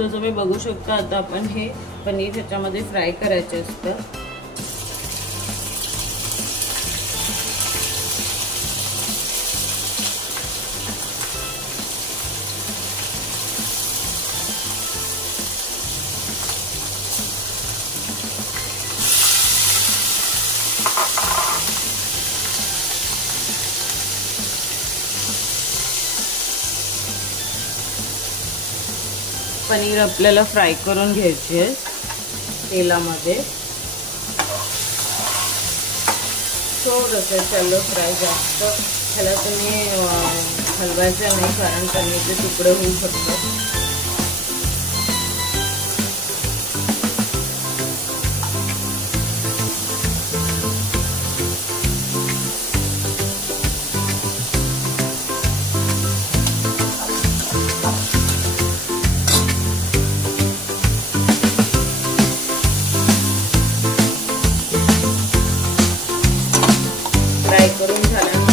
So तुम्ही बघू शकता आता आपण हे पनीर ह्याच्यामध्ये फ्राय करायचे असतं. पनीर आपल्याला फ्राय करून घ्यायचे तेलामध्ये. थोडंसं शॅलो फ्राय, जास्त ह्याला तुम्ही हलवायचं नाही कारण पनीरचे तुकडे होऊ शकतात. फ्राय करून झाल्यानंतर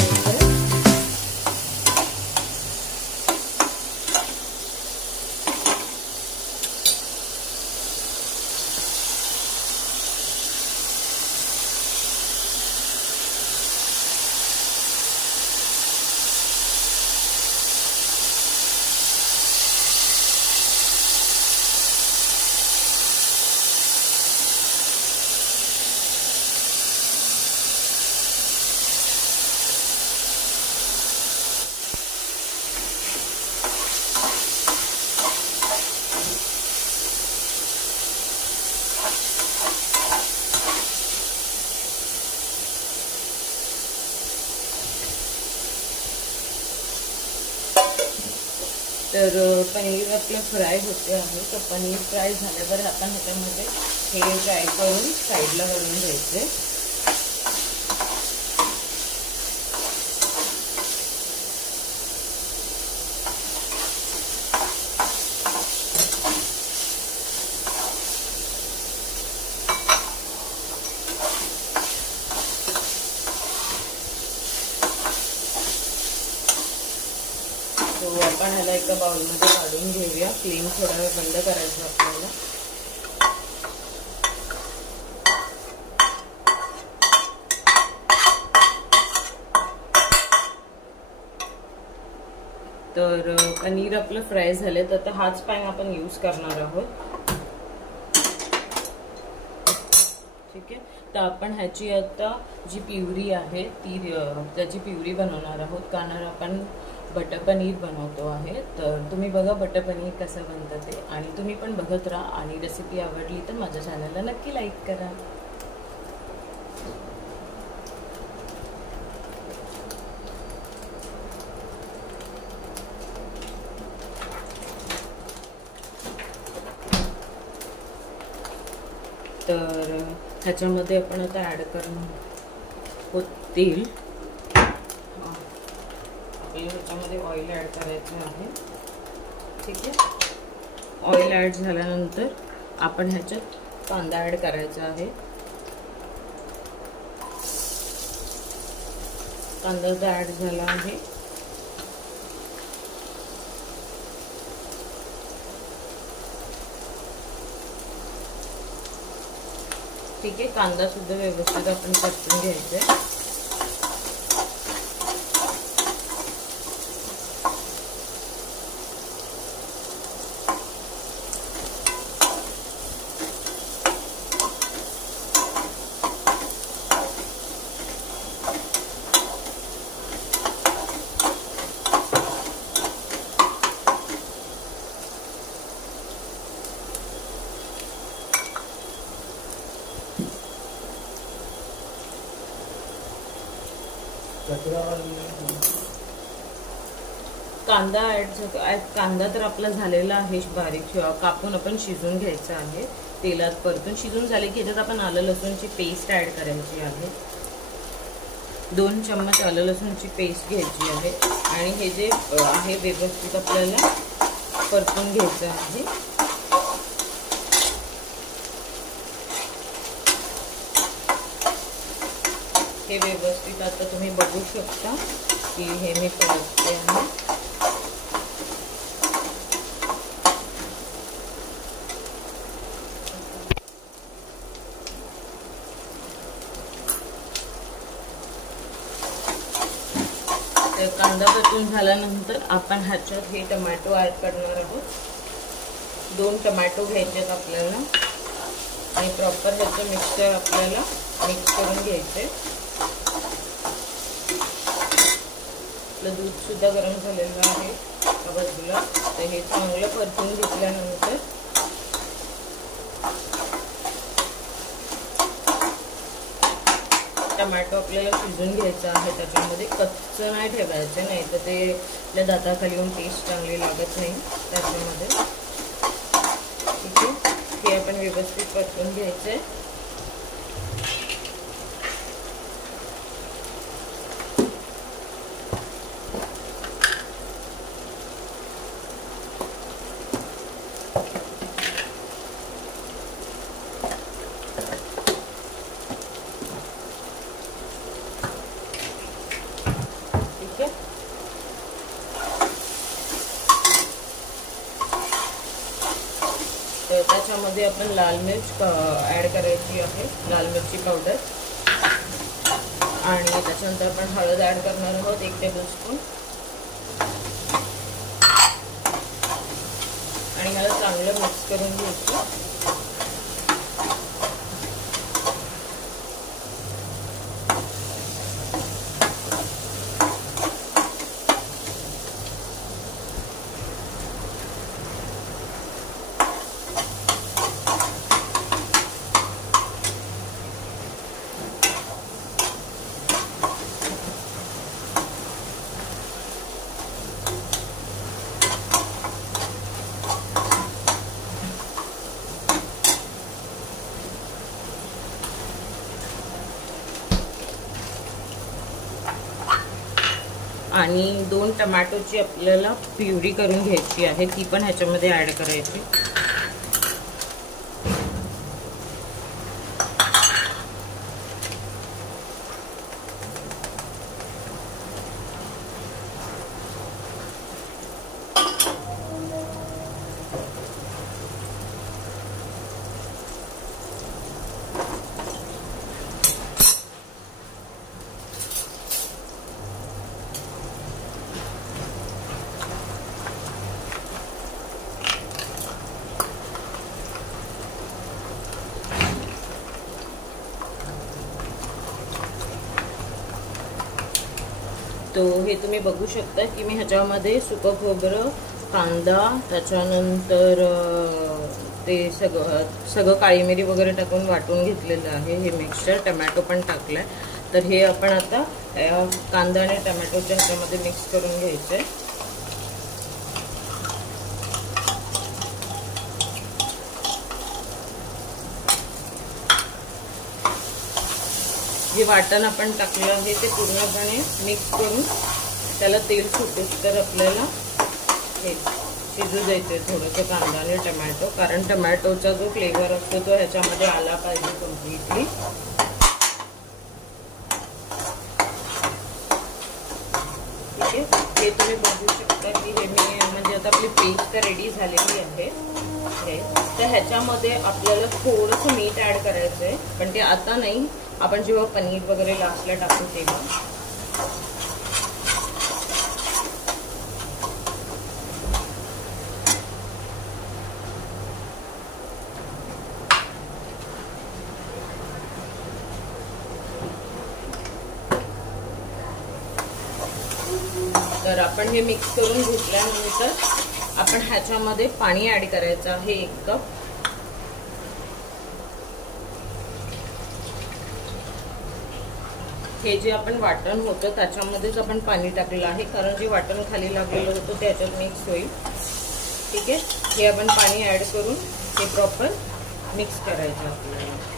तर पनीर आपलं फ्राय होते आहे. तर पनीर फ्राय झाल्यावर आपण ह्याच्यामध्ये हे फ्राय करून साईडला काढून घ्यायचे. तो आपण ह्याला एका बाउलमध्ये काढून घेऊया. फ्लेम थोडा वेळ बंद करायचा आपल्याला. तर पनीर आपलं फ्राय झाले. तर आता हाच पॅन आपण यूज करणार आहोत. ठीक आहे. तर आपण ह्याची आता जी प्युरी आहे ती त्याची प्युरी बनवणार आहोत कारण आपण बटर पनीर बनवतो आहे. तर तुम्ही बघा बटर पनीर कसं बनतं ते, आणि तुम्ही पण बघत राहा. आणि रेसिपी आवडली तर माझ्या चॅनलला नक्की लाईक करा. तर ह्याच्यामध्ये आपण आता ॲड करणार तेल. ह्याच्यामध्ये ऑइल ॲड करायचं आहे. ठीक आहे. ऑइल ॲड झाल्यानंतर आपण ह्याच्यात कांदा ॲड करायचा आहे. कांदा ॲड झाला आहे. ठीक आहे. कांदा सुद्धा व्यवस्थित आपण परतून घ्यायचा आहे. कांदा तर आपला झालेला आहे. बारीक कापून आपण शिजून घ्यायचा आहे. तेलात परतून शिजून झाले की ह्याच्यात आपण आलं लसूणची पेस्ट ऍड करायची आहे. 2 चम्मच आलं लसूणची पेस्ट घ्यायची आहे. आणि हे जे आहे व्यवस्थित आपल्याला परतून घ्यायचं आहे. हे व्यवस्थित आता तुम्ही बघू शकता की हे मी परतते आहे. कांदा परतून झाल्यानंतर आपण ह्याच्यात हे टोमॅटो ऍड करणार आहोत. 2 टोमॅटो घ्यायचे आहेत आपल्याला आणि प्रॉपर ह्याचं मिक्सचर आपल्याला मिक्स करून घ्यायचे. आपलं दूध सुद्धा गरम झालेलं आहे एका बाजूला. तर हे चांगलं परतून घेतल्यानंतर टोमॅटो आपल्याला शिजून घ्यायचा आहे. त्याच्यामध्ये कच्चं नाही ठेवायचं, नाही तर ते आपल्या दाताखाली येऊन टेस्ट चांगली लागत नाही त्याच्यामध्ये. ठीक आहे, हे आपण व्यवस्थित परतून घ्यायचं आहे. तर त्याच्यामध्ये आपण लाल मिर्च ऍड करायची आहे, लाल मिरची पावडर. आणि त्याच्यानंतर आपण हळद ऍड करणार आहोत 1 टेबलस्पून. आणि ह्याला चांगलं मिक्स करून घ्यायचं. आणि 2 टोमॅटोची आपल्याला प्युरी करून घ्यायची आहे, ती पण ह्याच्यामध्ये ऍड करायची. तो हे तुम्ही बघू शकता की मी ह्याच्यामध्ये सुकं खोबरं, कांदा, त्याच्यानंतर ते सगळं काळी मिरी वगैरे टाकून वाटून घेतलेलं आहे. हे मिक्सचर टोमॅटो पण टाकलाय. तर हे आपण आता कांदा आणि टोमॅटोच्या ह्याच्यामध्ये मिक्स करून घ्यायचंय. जे वाटण आपण टाकलं आहे ते पूर्णपणे मिक्स करून त्याला तेल सुटेस तर आपल्याला हे शिजू द्यायचे थोडंसं कांदा आणि टोमॅटो, कारण टोमॅटोचा जो फ्लेवर असतो तो ह्याच्यामध्ये आला पाहिजे कम्प्लिटली. ठीक आहे, हे तुम्ही बघू शकता की हे मी म्हणजे आता आपली पेस्ट रेडी झालेली आहे. तर ह्याच्यामध्ये आपल्याला थोडंसं मीठ ऍड करायचं आहे, पण ते आता नाही, आपण जेव्हा पनीर वगैरे लास्टला टाकू तेव्हा. तर आपण हे मिक्स करून घेतल्यानंतर आपण ह्याच्यामध्ये पाणी ऍड करायचं आहे 1 कप. हे जे आपण वाटण होतं त्याच्यामध्येच आपण पाणी टाकलेलं आहे, कारण जे वाटण खाली लागलेलं होतं त्याच्यात मिक्स होईल. ठीक आहे, हे आपण पाणी ऍड करून हे प्रॉपर मिक्स करायचं आपल्याला.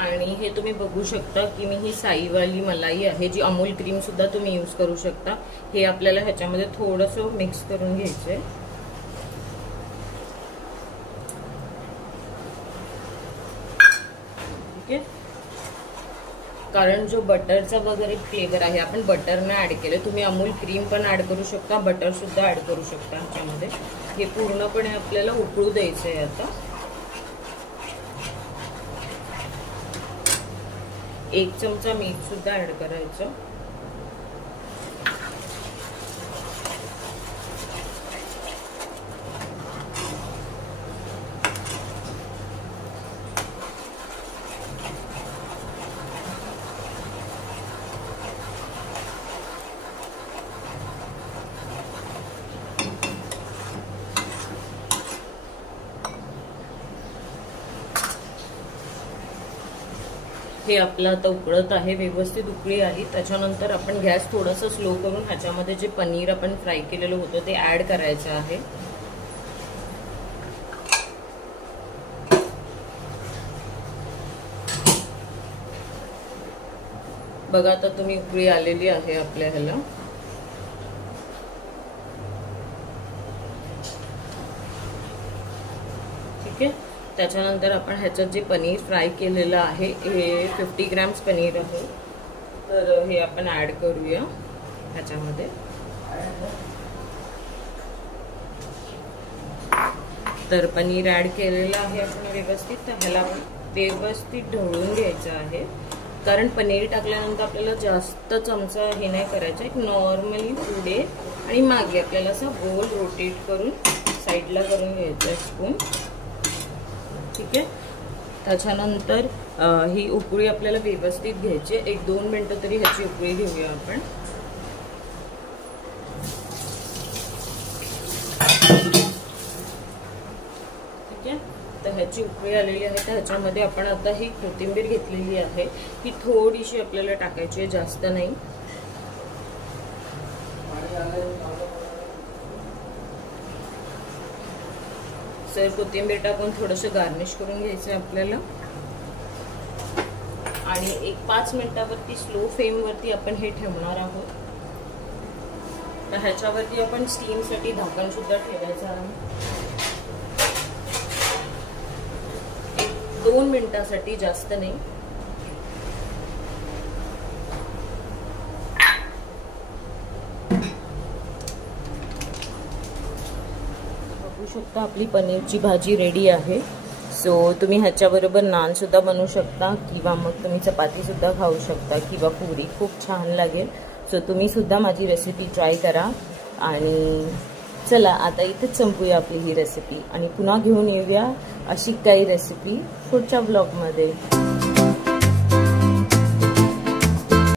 आणि हे तुम्ही बघू शकता की मी ही साईवाली मलाई आहे, जी अमूल क्रीम सुद्धा तुम्ही यूज करू शकता. हे आपल्याला ह्याच्यामध्ये थोडंसं मिक्स करून घ्यायचंय. ठीक आहे, कारण जो बटरचा वगैरे फ्लेवर आहे आपण बटरने ऍड केले. तुम्ही अमूल क्रीम पण ऍड करू शकता, बटर सुद्धा ऍड करू शकता ह्याच्यामध्ये. हे पूर्णपणे आपल्याला उकळू द्यायचं आहे. आता 1 चमचा मीठ सुद्धा ऍड करायचं. हे आपलं आता उकळत आहे, व्यवस्थित उकळी आली. त्याच्यानंतर आपण गॅस थोडासा स्लो करून ह्याच्यामध्ये जे पनीर आपण फ्राय केलेलं होतं ते ऍड करायचं आहे. बघा आता तुम्ही उकळी आलेली आहे आपल्या ह्याला. ठीक आहे, त्याच्यानंतर आपण ह्याच्यात जे पनीर फ्राय केलेलं आहे हे 50 ग्रॅम्स पनीर आहे, तर हे आपण ऍड करूया ह्याच्यामध्ये. तर पनीर ऍड केलेलं आहे आपण व्यवस्थित. तर ह्याला व्यवस्थित ढवळून घ्यायचं आहे, कारण पनीर टाकल्यानंतर आपल्याला जास्त चमचा हे नाही करायचा. एक नॉर्मली पुढे आणि मागे आपल्याला असं गोल रोटेट करून साईडला करून घ्यायचं आहे स्पून. ठीक आहे, त्याच्यानंतर ही उकळी आपल्याला व्यवस्थित घ्यायची. 1-2 मिनिटं तरी ह्याची उकळी घेऊया आपण. ठीक आहे, तर ह्याची उकळी आलेली आहे. तर ह्याच्यामध्ये आपण आता ही कोथिंबीर घेतलेली आहे, ही थोडीशी आपल्याला टाकायची आहे, जास्त नाही. सर कोथिंबीर टाकून थोडंसं गार्निश करून घ्यायचं आपल्याला. आणि 1-5 मिनिटावरती स्लो फ्लेमवरती आपण हे ठेवणार आहोत. तर ह्याच्यावरती आपण स्टीमसाठी झाकण सुद्धा ठेवायचं आहे. 1-2 मिनिटासाठी, जास्त नाही. शकता आपली पनीरची भाजी रेडी आहे. सो तुम्ही ह्याच्याबरोबर नान सुद्धा बनवू शकता किंवा मग तुम्ही चपाती सुद्धा खाऊ शकता किंवा पुरी, खूप छान लागेल. सो तुम्ही सुद्धा माझी रेसिपी ट्राय करा. आणि चला आता इथेच संपूया आपली ही रेसिपी आणि पुन्हा घेऊन येऊया अशी काही रेसिपी पुढच्या ब्लॉगमध्ये.